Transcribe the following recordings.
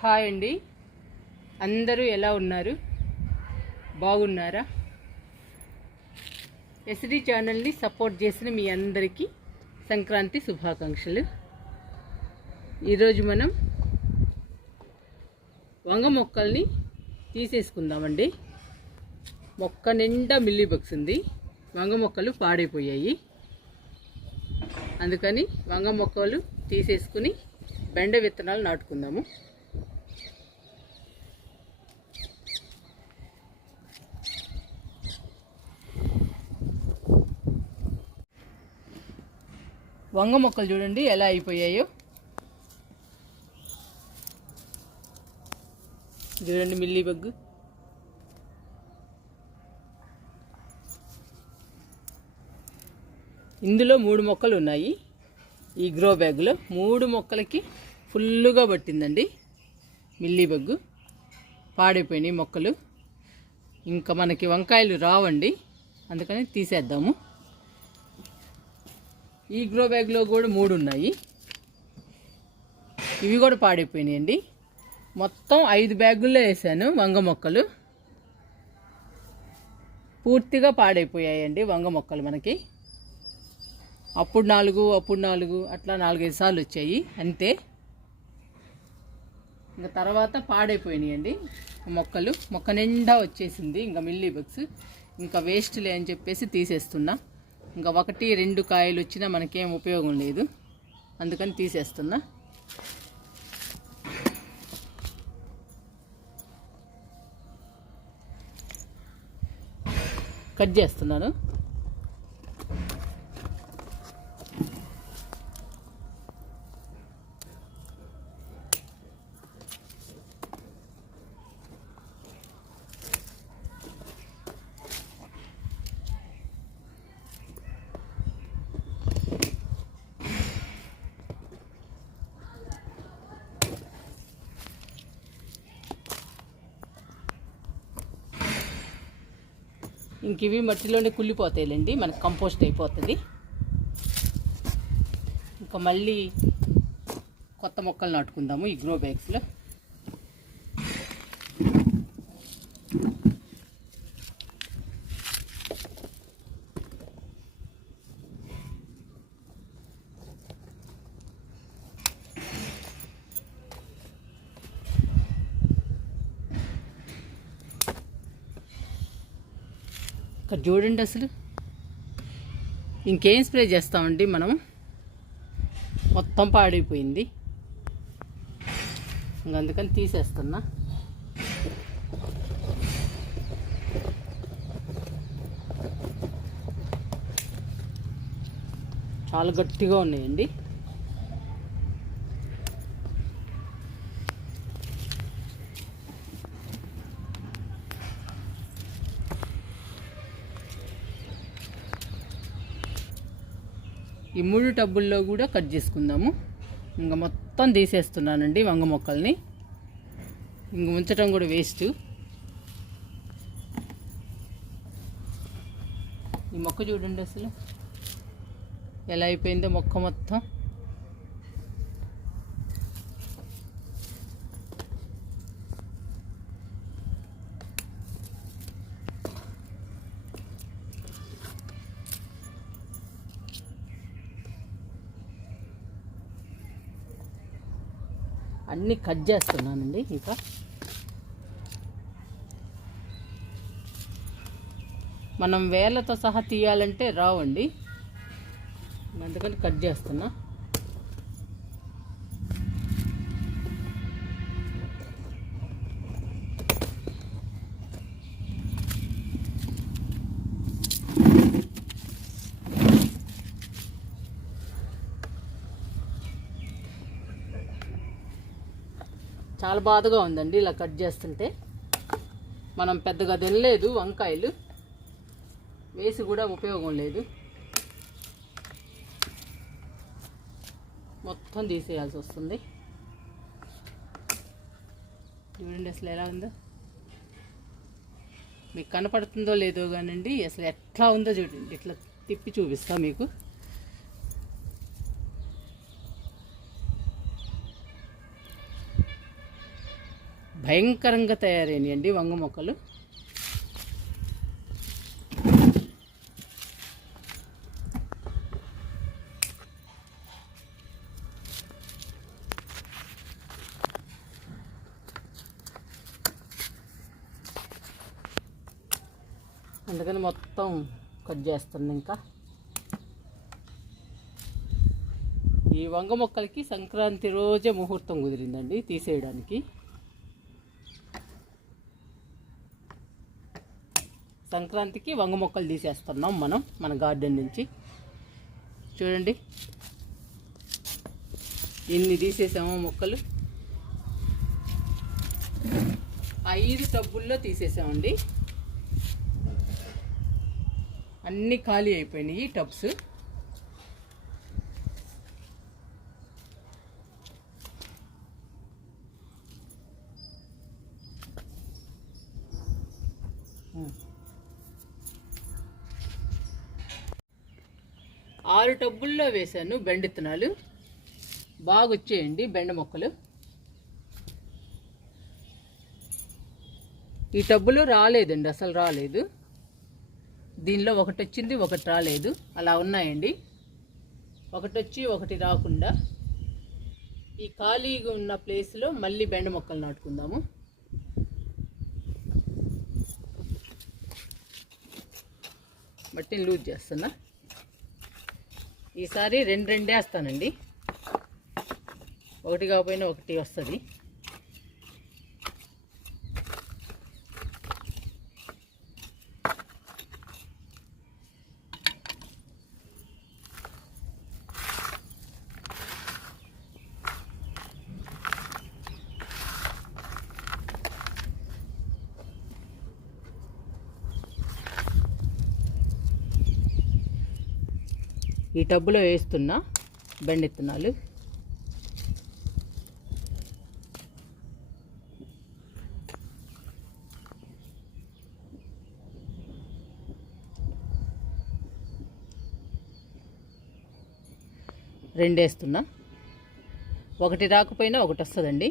Hi అండి, అందరూ ఎలా ఉన్నారు? బాగున్నారా? ఎస్డి ఛానల్ని సపోర్ట్ చేసిన మీ అందరికీ సంక్రాంతి శుభాకాంక్షలు. ఈరోజు మనం వంగ మొక్కల్ని తీసేసుకుందామండి. మొక్క నిండా మిల్లీ బగ్స్ ఉంది. వంగ మొక్కలు పాడైపోయాయి. అందుకని వంగ మొక్కలు తీసేసుకుని బెండ విత్తనాలు నాటుకుందాము. వంగ మొక్కలు చూడండి ఎలా అయిపోయాయో. చూడండి మిల్లీ బగ్. ఇందులో 3 మొక్కలు ఉన్నాయి. ఈ గ్రో బ్యాగ్లో 3 మొక్కలకి ఫుల్లుగా పట్టిందండి మిల్లీ బగ్. పాడైపోయినాయి మొక్కలు. ఇంకా మనకి వంకాయలు రావండి, అందుకని తీసేద్దాము. ఈ గ్రో బ్యాగ్లో కూడా 3 ఉన్నాయి. ఇవి కూడా పాడైపోయినాయండి. మొత్తం 5 బ్యాగుల్లో వేసాను వంగ మొక్కలు. పూర్తిగా పాడైపోయాయండి వంగ మొక్కలు. మనకి అప్పుడు 4 అట్లా 4-5 సార్లు వచ్చాయి అంతే. ఇంకా తర్వాత పాడైపోయినాయండి మొక్కలు. మొక్క నిండా వచ్చేసింది ఇంకా మిల్లీ బగ్స్. ఇంకా వేస్ట్లే అని చెప్పేసి తీసేస్తున్నా. ఇంకా 1-2 కాయలు వచ్చినా మనకేం ఉపయోగం లేదు, అందుకని తీసేస్తున్నా. కట్ చేస్తున్నాను. ఇంక ఇవి మట్టిలోనే కుళ్ళిపోతాయిలేండి, మనకు కంపోస్ట్ అయిపోతుంది. ఇంకా మళ్ళీ కొత్త మొక్కలు నాటుకుందాము ఈ గ్రో బ్యాగ్స్లో. ఇక్కడ చూడండి, అసలు ఇంకేం స్ప్రే చేస్తామండి మనం. మొత్తం పాడైపోయింది, అందుకని తీసేస్తున్నా. చాలా గట్టిగా ఉన్నాయండి. ఈ 3 టబ్బుల్లో కూడా కట్ చేసుకుందాము. ఇంకా మొత్తం తీసేస్తున్నానండి వంగ మొక్కల్ని. ఇంక ఉంచటం కూడా వేస్ట్. ఈ మొక్క చూడండి అసలు ఎలా అయిపోయిందో మొక్క మొత్తం. అన్నీ కట్ చేస్తున్నానండి. ఇంకా మనం వేళ్ళతో సహా తీయాలంటే రావండి, అందుకని కట్ చేస్తున్నా. చాలా బాధగా ఉందండి ఇలా కట్ చేస్తుంటే. మనం పెద్దగా తినలేదు వంకాయలు, వేసి కూడా ఉపయోగం లేదు. మొత్తం తీసేయాల్సి వస్తుంది. చూడండి అసలు ఎలా ఉందో. మీకు కనపడుతుందో లేదో కానండి, అసలు ఎట్లా ఉందో చూడండి. ఇట్లా తిప్పి చూపిస్తా మీకు. భయంకరంగా తయారైనాయండి వంగ మొక్కలు. అందుకని మొత్తం కట్ చేస్తాను. ఇంకా ఈ వంగ మొక్కలకి సంక్రాంతి రోజే ముహూర్తం కుదిరిందండి తీసేయడానికి. సంక్రాంతికి వంగ మొక్కలు తీసేస్తున్నాం మనం మన గార్డెన్ నుంచి. చూడండి ఎన్ని తీసేసామో మొక్కలు. 5 టబ్బుల్లో తీసేసామండి. అన్నీ ఖాళీ అయిపోయినాయి టబ్స్. ఆరు టబ్బుల్లో వేశాను బెండ విత్తనాలు. బాగా వచ్చేయండి బెండ మొక్కలు. ఈ టబ్బులో రాలేదండి, అసలు రాలేదు. దీనిలో ఒకటి వచ్చింది, ఒకటి రాలేదు, అలా ఉన్నాయండి. ఒకటి వచ్చి ఒకటి రాకుండా. ఈ ఖాళీగా ఉన్న ప్లేస్లో మళ్ళీ బెండ మొక్కలు నాటుకుందాము. మట్టిని లూజ్ చేస్తున్నా. ఈసారి 2 వేస్తానండి. ఒకటి కాకపోయినా ఒకటి వస్తుంది. ఈ టబ్బులో వేస్తున్నా బెండ విత్తనాలు. రెండేస్తున్నా. ఒకటి రాకపోయినా ఒకటి వస్తుందండి.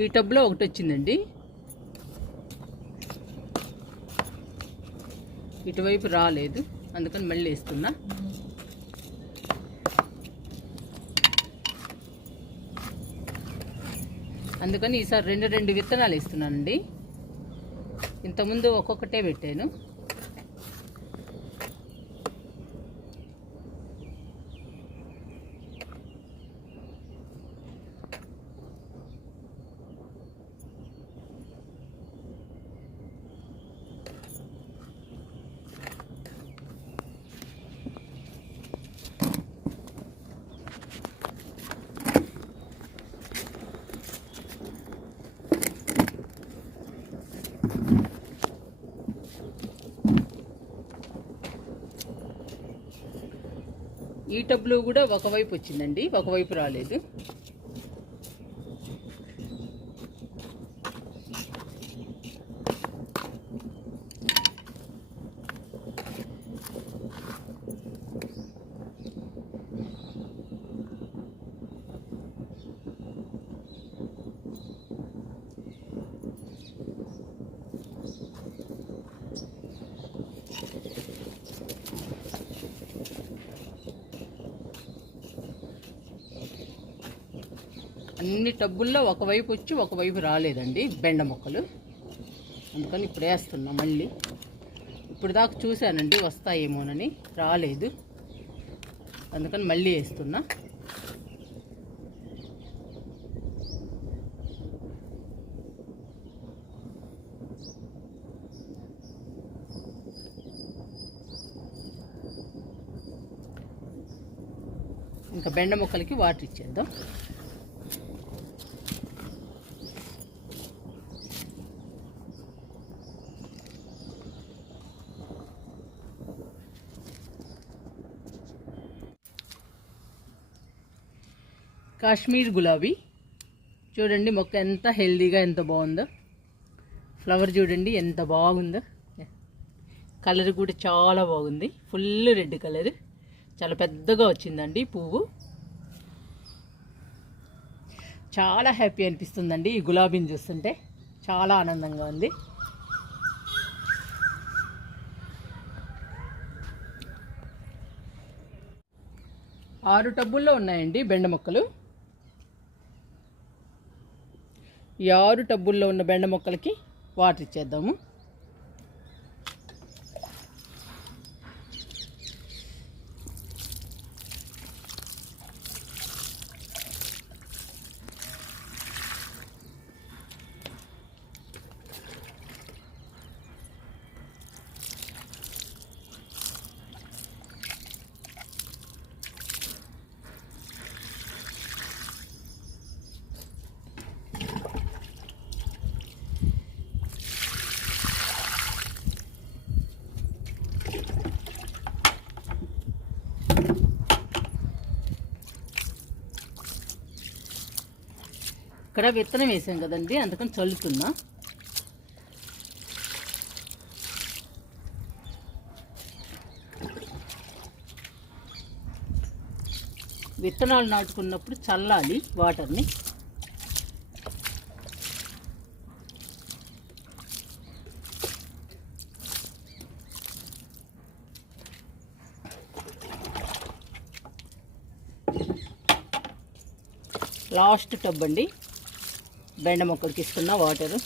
ఈ టబ్లో ఒకటి వచ్చిందండి. ఇటువైపు రాలేదు, అందుకని మళ్ళీ వేస్తున్నా. అందుకని ఈసారి 2 విత్తనాలు వేస్తున్నానండి. ఇంతకుముందు ఒక్కొక్కటే పెట్టాను. ఈ టబ్లో కూడా ఒకవైపు వచ్చిందండి, ఒకవైపు రాలేదు. అన్ని టబ్బుల్లో ఒకవైపు వచ్చి ఒకవైపు రాలేదండి బెండ మొక్కలు. అందుకని ఇప్పుడు వేస్తున్నా మళ్ళీ. ఇప్పుడు దాకా చూశానండి వస్తాయేమోనని, రాలేదు. అందుకని మళ్ళీ వేస్తున్నా. ఇంకా బెండ మొక్కలకి వాటర్ ఇచ్చేద్దాం. కాశ్మీర్ గులాబీ. చూడండి మొక్క ఎంత హెల్దీగా ఎంత బాగుందో. ఫ్లవర్ చూడండి ఎంత బాగుందో. కలర్ కూడా చాలా బాగుంది. ఫుల్ రెడ్ కలర్, చాలా పెద్దగా వచ్చిందండి పువ్వు. చాలా హ్యాపీ అనిపిస్తుందండి ఈ గులాబీని చూస్తుంటే. చాలా ఆనందంగా ఉంది. ఆరు టబ్బుల్లో ఉన్నాయండి బెండ మొక్కలు. ఈ 6 టబ్బుల్లో ఉన్న బెండ మొక్కలకి వాటర్ ఇచ్చేద్దాము. ఇక్కడ విత్తనం వేసాం కదండి, అందుకని చల్లుతున్నా. విత్తనాలు నాటుకున్నప్పుడు చల్లాలి వాటర్ని. లాస్ట్ టబ్ అండి బెండ మొక్కలకి ఇస్తున్న వాటరు.